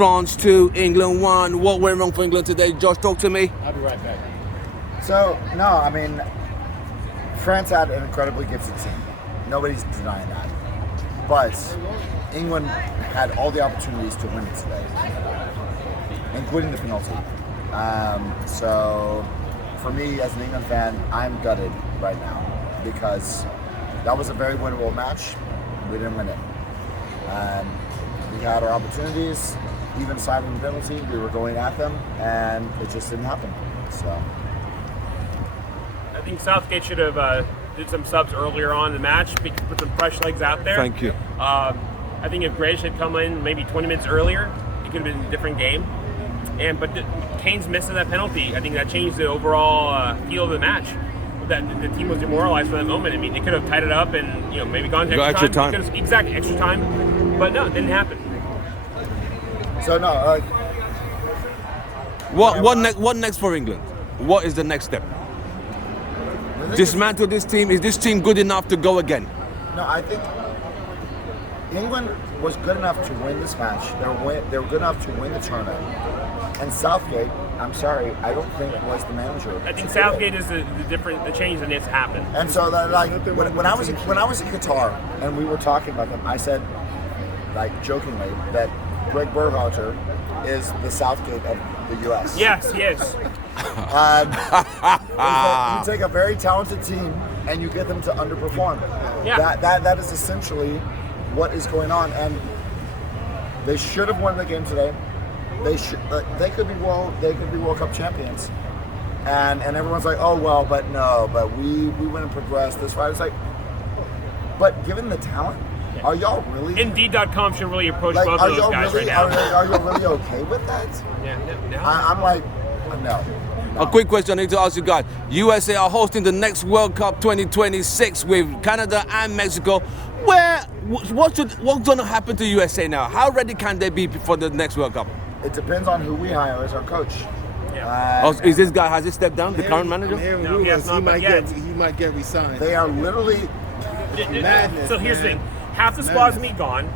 France 2, England 1. What went wrong for England today? Josh, talk to me. I'll be right back. So, no, I mean, France had an incredibly gifted team. Nobody's denying that. But England had all the opportunities to win it today, including the penalty. So, for me, as an England fan, I'm gutted right now because that was a very winnable match. We didn't win it. We had our opportunities, even aside from the penalty, we were going at them, and it just didn't happen. So, I think Southgate should have did some subs earlier on in the match, put some fresh legs out there. Thank you. I think if Grealish had come in maybe 20 minutes earlier, it could have been a different game. But Kane's missing that penalty. I think that changed the overall feel of the match. That the team was demoralized for that moment. I mean, they could have tied it up and maybe gone to extra time. Exactly, extra time. But no, it didn't happen. So no. What next for England? What is the next step? Dismantle this team. Is this team good enough to go again? No, I think England was good enough to win this match. They were good enough to win the tournament. And Southgate, I'm sorry, I don't think was the manager. I think Southgate is the change that needs to happen. And so that, like when I was in Qatar and we were talking about them, I said, like jokingly, that Greg Berhalter is the Southgate of the U.S. Yes, yes. You take a very talented team and you get them to underperform. Yeah. That is essentially what is going on, and they should have won the game today. They could be World Cup champions, and everyone's like, oh well, but we went and progressed this fight. It's like, but given the talent, are y'all really? Indeed.com should really approach both of those guys right now. Are you really okay with that? Yeah, no. I'm like, no. A quick question I need to ask you guys. USA are hosting the next World Cup 2026 with Canada and Mexico. What's going to happen to USA now? How ready can they be for the next World Cup? It depends on who we hire as our coach. Yeah. Is this guy, has he stepped down, the current manager? No, he might get resigned. They are literally madness. So here's the thing. Half the squad's going to be gone.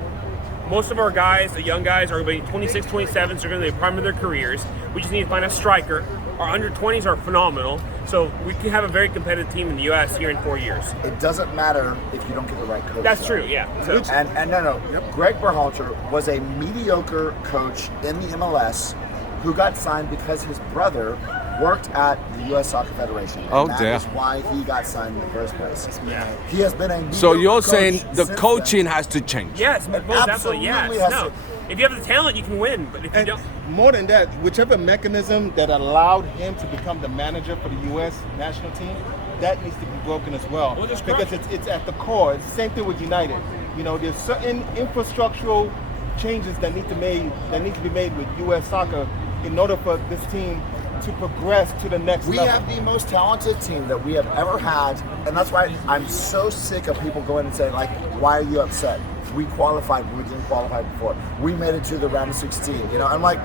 Most of our guys, the young guys, are going to be 26, 27, so they're going to be the prime of their careers. We just need to find a striker. Our under-20s are phenomenal, so we can have a very competitive team in the U.S. here in 4 years. It doesn't matter if you don't get the right coach. That's true, yeah. So. And no. Yep. Greg Berhalter was a mediocre coach in the MLS who got signed because his brother worked at the U.S. Soccer Federation. And that is why he got signed in the first place. Yeah. He has been a mediocre So you're saying the coaching then. has to change? Yes, most definitely, yes. No. If you have the talent, you can win, but if you don't... More than that, whichever mechanism that allowed him to become the manager for the U.S. national team, that needs to be broken as well. Because it's at the core. It's the same thing with United. There's certain infrastructural changes that need to be made with U.S. soccer in order for this team to progress to the next level. We have the most talented team that we have ever had, and that's why I'm so sick of people going and saying, like, why are you upset? We qualified, we didn't qualify before. We made it to the round of 16. I'm like,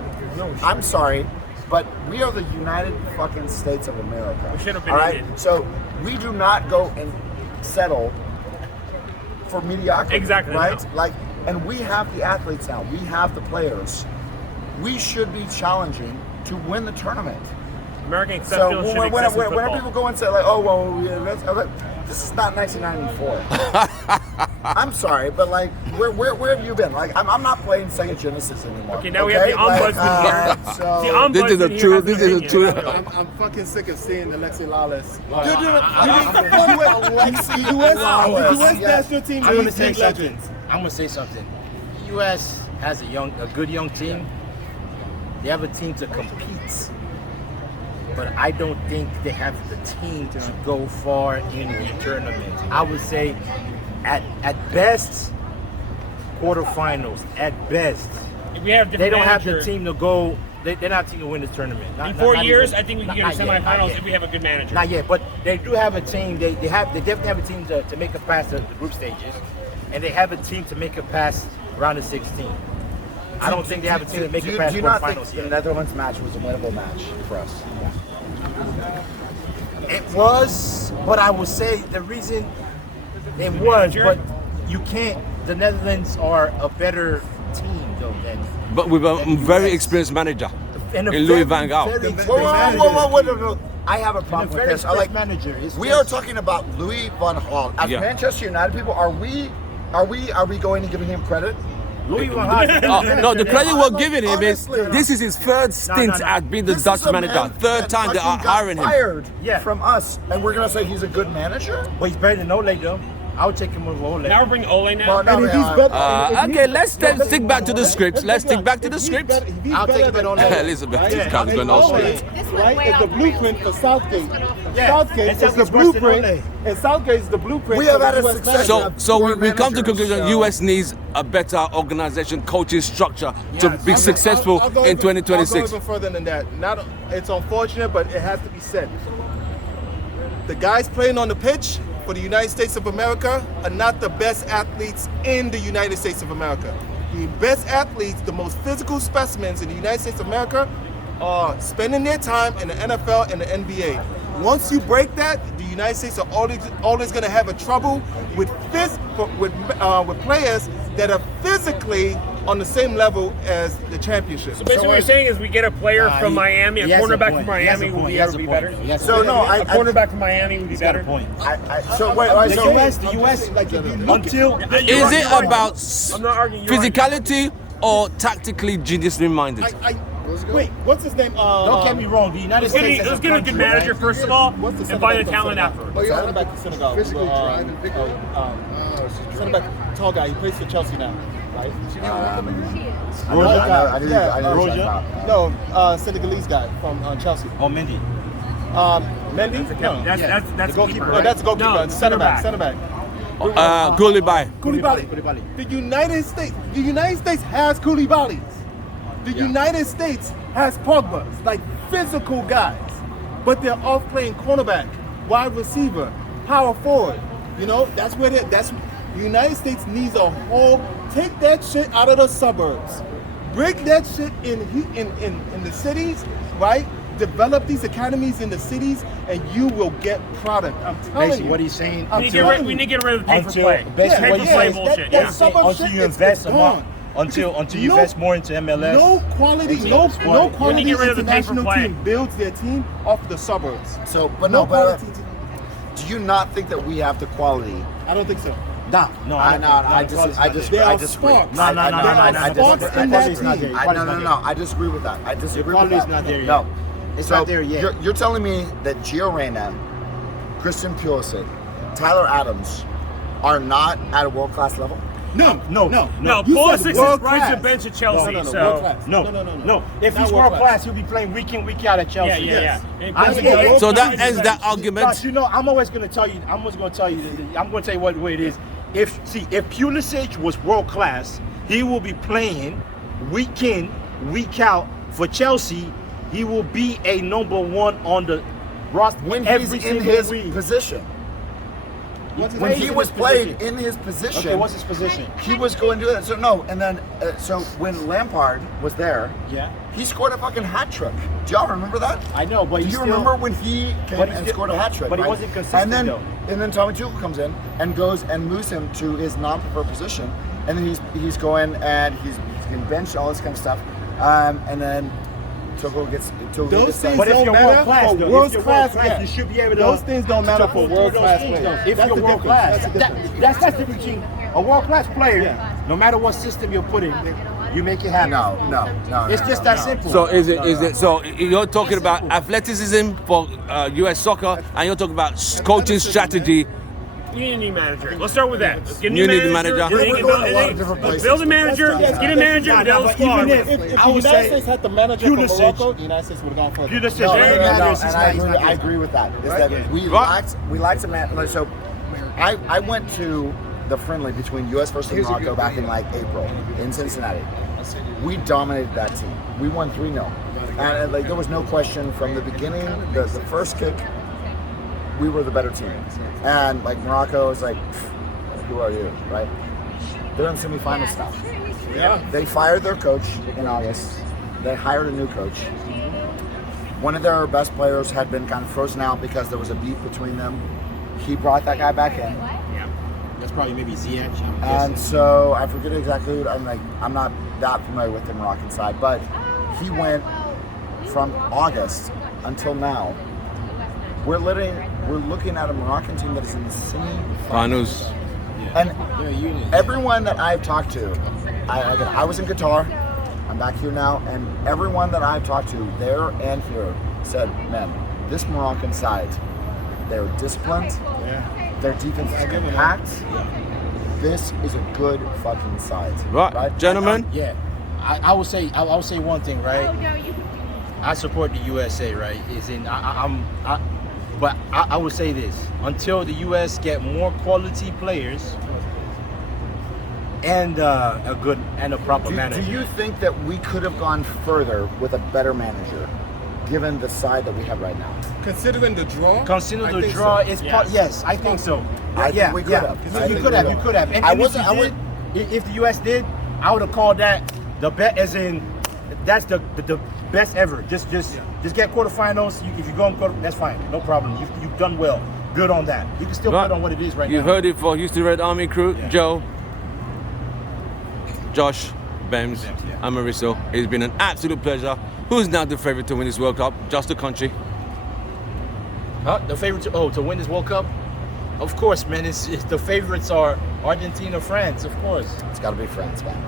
I'm sorry, but we are the United fucking States of America. We should have been all right? in it. So we do not go and settle for mediocrity. Exactly. Right? No. And we have the athletes now. We have the players. We should be challenging to win the tournament. American exceptional should exist in football. When people go and say, like, oh, well, this is not 1994. I'm sorry, but like, where have you been? Like, I'm not playing Sega Genesis anymore. Okay, now we have the ombudsman here. The ombudsman This is the truth. I'm fucking sick of seeing Alexi Lawless. Alexi The U.S. national team I'm gonna needs say big something. legends. I'm gonna say something. The U.S. has a good young team. They have a team to compete, but I don't think they have the team to go far in the tournament. I would say, at best, quarterfinals. At best, they don't have the team to go. They're not team to win the tournament. In 4 years, I think we can get to semifinals if we have a good manager. Not yet, but they do have a team. They definitely have a team to make it past the group stages, and they have a team to make it past round of 16. I don't think they have a team to make it past quarterfinals. Do you not think the Netherlands match was a winnable match for us? It was, but I would say the reason it was, but you can't. The Netherlands are a better team though than but with a very experienced manager And a in Louis very, van Gaal. very Whoa, no. I have a And a problem with very this. I like manager. we are talking about Louis van Gaal. As Yeah. Manchester United people, are we going and giving him credit? Louis van Gaal. No, the credit we're giving him is Honestly. this is his third stint no. at being the This Dutch is a manager. man Third that time they are fucking got hiring him. fired Yeah. from us, and we're gonna say he's a good manager? But he's better than Ole though. I would take him over Ole. Now we're bringing Ole now. Well, no, And if man, he's better, Okay, let's stick back to the scripts. Let's stick back to the If he's scripts. better- if he's I'll better take him than on Ole, that. Elizabeth, right? this comes going off Ole, script. This went right, way is the off blueprint for Southgate. Yeah. Southgate And is the Southgate's worse than blueprint, Ole. and Southgate is the blueprint. We have for had the a US succession manager. So we come to managers, the conclusion so- US needs a better organization, coaching structure to be I'll successful go in even- 2026. I'll go even further than that. It's unfortunate, but it has to be said. The guys playing on the pitch for the United States of America are not the best athletes in the United States of America. The best athletes, the most physical specimens in the United States of America, are spending their time in the NFL and the NBA. Once you break that, the United States are always going to have a trouble with players that are physically on the same level as the championship. So basically, what you're saying is we get a player from Miami, a he has cornerback point. from He has Miami a would point. be He has able to a be point. better. He has a So point. no, A cornerback from Miami would be He's got a better. point. So wait, The so US, like if you look until Is it about I'm not arguing. You're right. physicality or tactically geniusly minded? wait, what's his name? don't get me wrong, the United States Let's get a good manager first of all, What's the and find center the back talent from Senegal? afterwards. Center back to Senegal. Physically drive and pick Center back, tall guy. He plays for Chelsea now, right? I need Roger? No, Senegalese guy from Chelsea. Oh, Mendy. Mendy? No. That's Goalkeeper. keeper, No, that's goalkeeper. No, Center back. Center back. Koulibaly. Koulibaly. The United States has Koulibalys. The United States has Pogbas, like physical guys, but they're off playing cornerback, wide receiver, power forward. You know, that's where the United States needs a whole. Take that shit out of the suburbs, break that shit in the cities, right? Develop these academies in the cities, and you will get product. I'm telling Basically, you. what he's saying, I'm We telling need to you. get rid of the pay for until play. basically Pay what for he's play saying, bullshit. that Yeah. suburb until shit you is invest more, gone. until you No- invest more into MLS. No quality, It's no sport. no We need quality to get rid of the pay for international play. team builds their team off the suburbs. So, but No no, but quality. do you not think that we have the quality? I don't think so. No, I They are disagree. sparks. No, There are sparks in that team. No, I disagree with that. I disagree with quality's that. not there yet. No, It's so not there yet. You're telling me that Gio Reyna, Christian Pulisic, Tyler Adams are not at a world-class level? No. No. No, You Pulisic said is world right to class. bench at Chelsea. world So class. No. If Not he's world world class, he'll be playing week in, week out at Chelsea. yeah. So that ends that argument. But you know, I'm always going to tell you what it is. If Pulisic was world class, he will be playing week in, week out for Chelsea. He will be a number one on the roster When every he's in single his week. position. What's his When name? he He's was in his played position. in his position, Okay, what's his position? he was going to do that. So no, and then so when Lampard was there, Yeah. he scored a fucking hat trick. Do y'all remember that? I know, but Do he's you still- remember when he came but he and still- scored a hat trick? but he right? wasn't consistent, And then Tommy Tuchel comes in and goes and moves him to his non-preferred position, and then he's going and he's getting benched, all this kind of stuff, and then Tuchel gets Those things But if don't you're matter world class, for though, world if you're class, world class, you should be able to. Those things don't matter to for pull through world those class things, players. though. If That's you're the world difference. class, That's the difference. that's the difference between a world class player. No matter what system you put in, you make it happen. No. It's just that simple. So is it? So you're talking about athleticism for U.S. soccer, and you're talking about coaching strategy. you need a new manager. Let's start with that. Let's get a You new need the manager. manager. and then We're going a lot of different places. build a manager. That's- Get a manager. that's- Build a but squad. even If I the would United say States had the manager from Pulisic- Morocco, the United States would have gone further. Pulisic- No, Very matters. and I agree with that. Is that we Right. lacked a man. Like, so I went to the friendly between U.S. versus Morocco back in like April in Cincinnati. We dominated that team. We won 3-0, and like there was no question from the beginning. The first kick, we were the better team, and like Morocco was like, who are you, right? They're in semifinals now. Yeah. They fired their coach in August. They hired a new coach. One of their best players had been kind of frozen out because there was a beef between them. He brought that guy back in. That's probably maybe Ziyech. I'm And guessing. so I forget exactly. I'm not that familiar with the Moroccan side, but he went from August until now. We're looking at a Moroccan team that is in the Finals. and They're a unit. everyone that I've talked to, I was in Qatar, I'm back here now, and everyone that I've talked to there and here said, man, this Moroccan side, they're disciplined, their defense is compact. This is a good fucking side. Right, gentlemen. Yeah, I would say one thing, right? I support the USA, right? But I would say this: until the US get more quality players and a good and a proper manager. Do you think that we could have gone further with a better manager, given the side that we have right now? Considering the draw, Consider I the think draw so. is part. Yes, I think so. I think we could have. I You think could we have. could You could have. And I if wasn't- you I would- did, if the US did, I would have called that the bet, as in that's the best ever. Just get quarterfinals. If you go and quarter, that's fine. No problem. You've done well. Good on that. You can still Right. bet on what it is right You've now. heard it for Houston Red Army crew, Yeah. Joe, Josh, Bems, and Mauricio. It's been an absolute pleasure. Who's now the favorite to win this World Cup? Just the country. Huh? The favorites? To win this World Cup? Of course, man. It's the favorites are Argentina, France, of course. It's got to be France, man.